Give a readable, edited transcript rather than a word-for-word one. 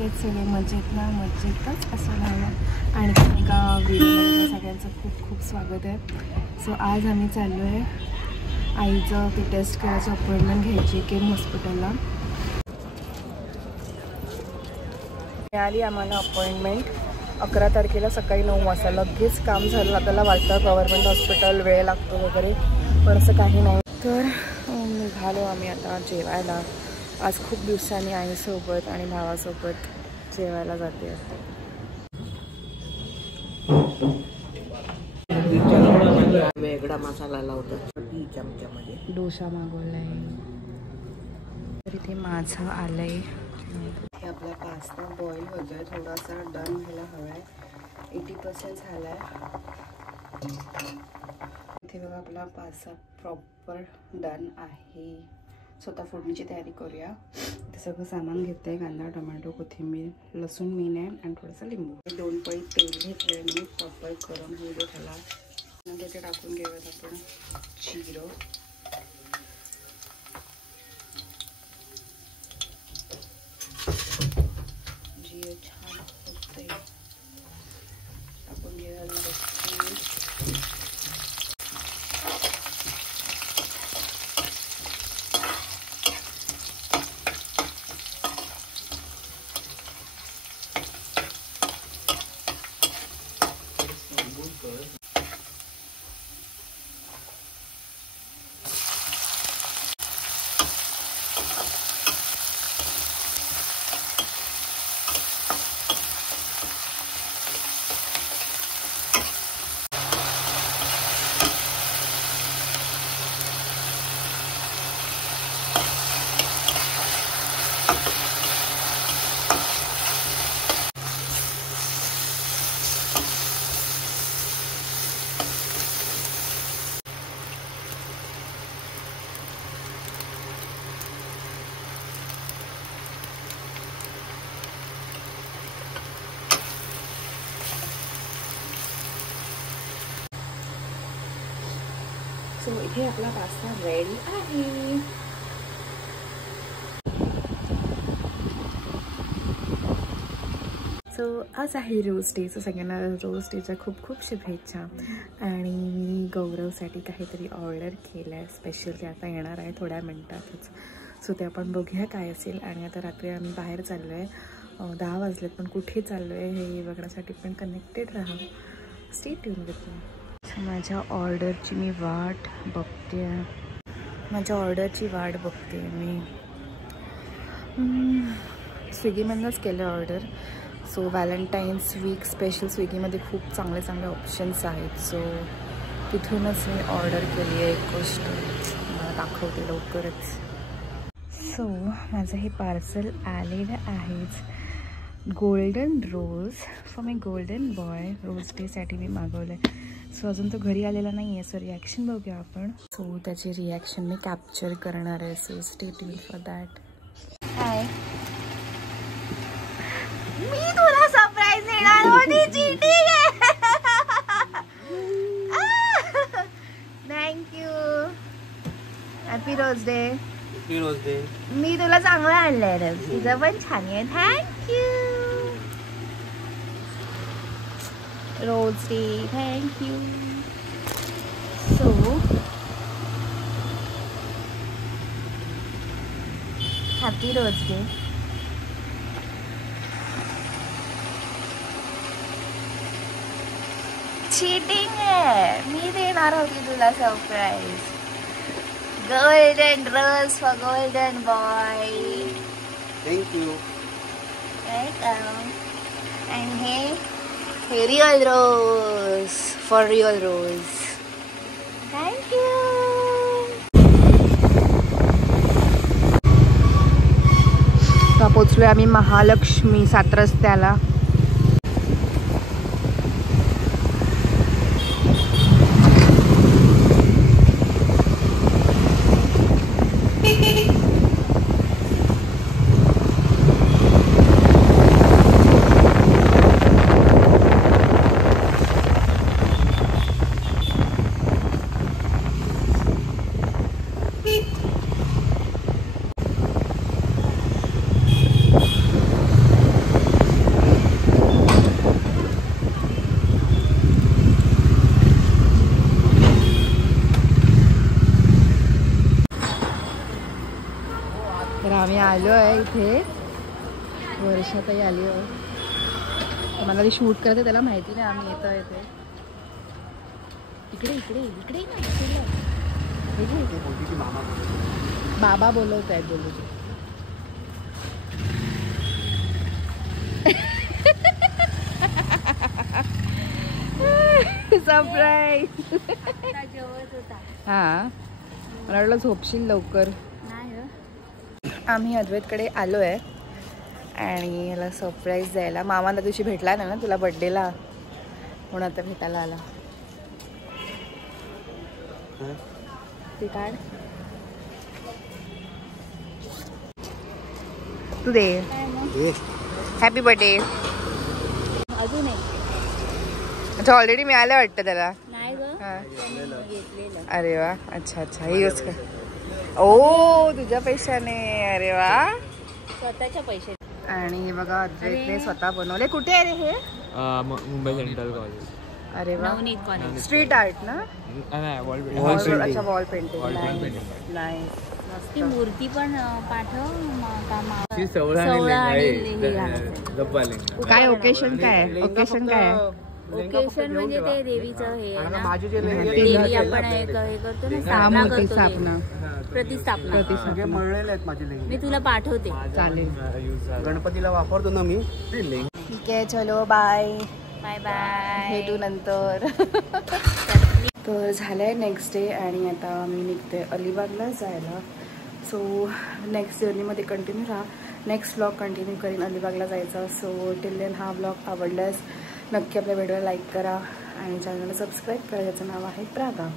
कसे आहेत सगळे? मजेत ना? मजेतच असायला हवं. आणखी एका व्हिडिओमध्ये सगळ्यांचं खूप खूप स्वागत आहे. सो आज आम्ही चाललो आहे आईचं ते टेस्ट करायचं अपॉइंटमेंट घ्यायची केम हॉस्पिटलला. मिळाली आम्हाला अपॉइंटमेंट 11 तारखेला सकाळी 9 वाजता. लगेच काम झालं. आपल्याला वाटतं गव्हर्नमेंट हॉस्पिटल वेळ लागतो वगैरे, पण असं काही नाही. तर निघालो आम्ही आता जेवायला. आज खूप दिवसांनी आईसोबत आणि भावासोबत जेवायला जाते. वेगळा मसाला लावतो चमच्यामध्ये. डोसा मागवलाय. तर इथे माझं आलंय. हे आपला पास्ता बॉईल होतोय. थोडासा डन व्हायला हवाय. 80% झालाय. इथे बघा आपला पास्ता प्रॉपर डन आहे. स्वतः फोडणीची तयारी करूया. ते सगळं सामान घेते. कांदा, टोमॅटो, कोथिंबीर, लसूण मीन आहे आणि थोडंसं लिंबू. 2 पळी तेल घेतलंय मी. प्रॉपर गरम होऊ दे त्याला. नंतर ते टाकून घेऊयात आपण जिरं. जिरं छान होते. टाकून घेऊया लसूण. सो इथे आपला पास्ता रेडी आहे. सो आज आहे रोज डे. सो सगळ्यांना रोज डेच्या खूप खूप शुभेच्छा. आणि मी गौरवसाठी काहीतरी ऑर्डर केलं आहे स्पेशल. ते आता येणार आहे थोड्या मिनटातच. सो ते आपण बघूया काय असेल. आणि आता रात्री आम्ही बाहेर चाललो आहे. 10 वाजलेत, पण कुठे चाललो आहे हे बघण्यासाठी पण कनेक्टेड राहा. Stay tune with me. माझ्या ऑर्डरची मी वाट बघते. मी स्विगीमधूनच केलं order. So Valentine's week special स्विगीमध्ये खूप चांगले चांगले ऑप्शन्स आहेत. सो तिथूनच मी ऑर्डर केली आहे. एक गोष्ट मला दाखवते लवकरच. सो माझं हे पार्सल आलेलं आहेच. Golden rose for my golden boy. Rose डेसाठी मी मागवलं आहे. सो अजून तो घरी आलेला नाही आहे. सो रिॲक्शन बघूया आपण. सो त्याची रिॲक्शन मी कॅप्चर करणार आहे. So stay tune for that. Hi, मी तुला सरप्राईज देणार होती. चीटिंग आहे. थँक्यू. Happy rose day. मी तुला चांगलं आणलंय रे. तुझं पण छान आहे. Thank you. Rose day. Thank you. So happy rose day. Cheating आहे. मी देणार होती तुला surprise. Golden rose for golden boy. Thank you. Welcome. And हे real rose for real rose. Thank you. पोचलोय आम्ही महालक्ष्मी 7 रस्त्याला. आलो आहे इथे, वर्षाताई आली आहे. मला ते शूट करते त्याला माहिती नाही आम्ही येतो इथे. इकडे इकडे इकडे बाबा बोलवत आहेत, बोलू तू. सरप्राईज. हा मला वाटलं झोपशील लवकर. आम्ही अद्वैतकडे आलो आहे आणि याला सरप्राईज द्यायला. मामा त्या दिवशी भेटला ना तुला बड्डेला, म्हणून आता भेटायला आला. ते काढ तू दे. Happy birthday. अजून अच्छा ऑलरेडी मिळालं वाटतं त्याला. अरे वा. अच्छा अच्छा हे यूज कर. ओ तुझ्या पैशाने. अरे वा स्वतःच्या पैसे. आणि हे बघा अद्वैतने स्वतः बनवले. कुठे आहे रे हे? Mumbai central college. अरे वा स्ट्रीट आर्ट ना. अच्छा वॉल पेंटिंग. नाईस. ती मूर्ती पण पाठव. काय ओकेशन काय? ओकेशन काय? ओकेशन म्हणजे ते देवीचं हे आहे ना, देवी आपण हे करतो ना, स्थापना करतो, प्रतिस्थापना. मी तुला पाठवते. चालेल. गणपतीला वापरतो ना मी. ठीक आहे चलो बाय. Bye bye. भेटू नंतर. तर झालंय नेक्स्ट डे आणि आता मी निघते अलिबागला जायला. सो नेक्स्ट जर्नीमध्ये कंटिन्यू राहा. नेक्स्ट ब्लॉग कंटिन्यू करीन अलिबागला जायचा. सो टिल देन हा ब्लॉग आवडल्यास नक्की आपल्या व्हिडिओला लाईक करा आणि चॅनलला सबस्क्राईब करा. ज्याचं नाव आहे प्रागा.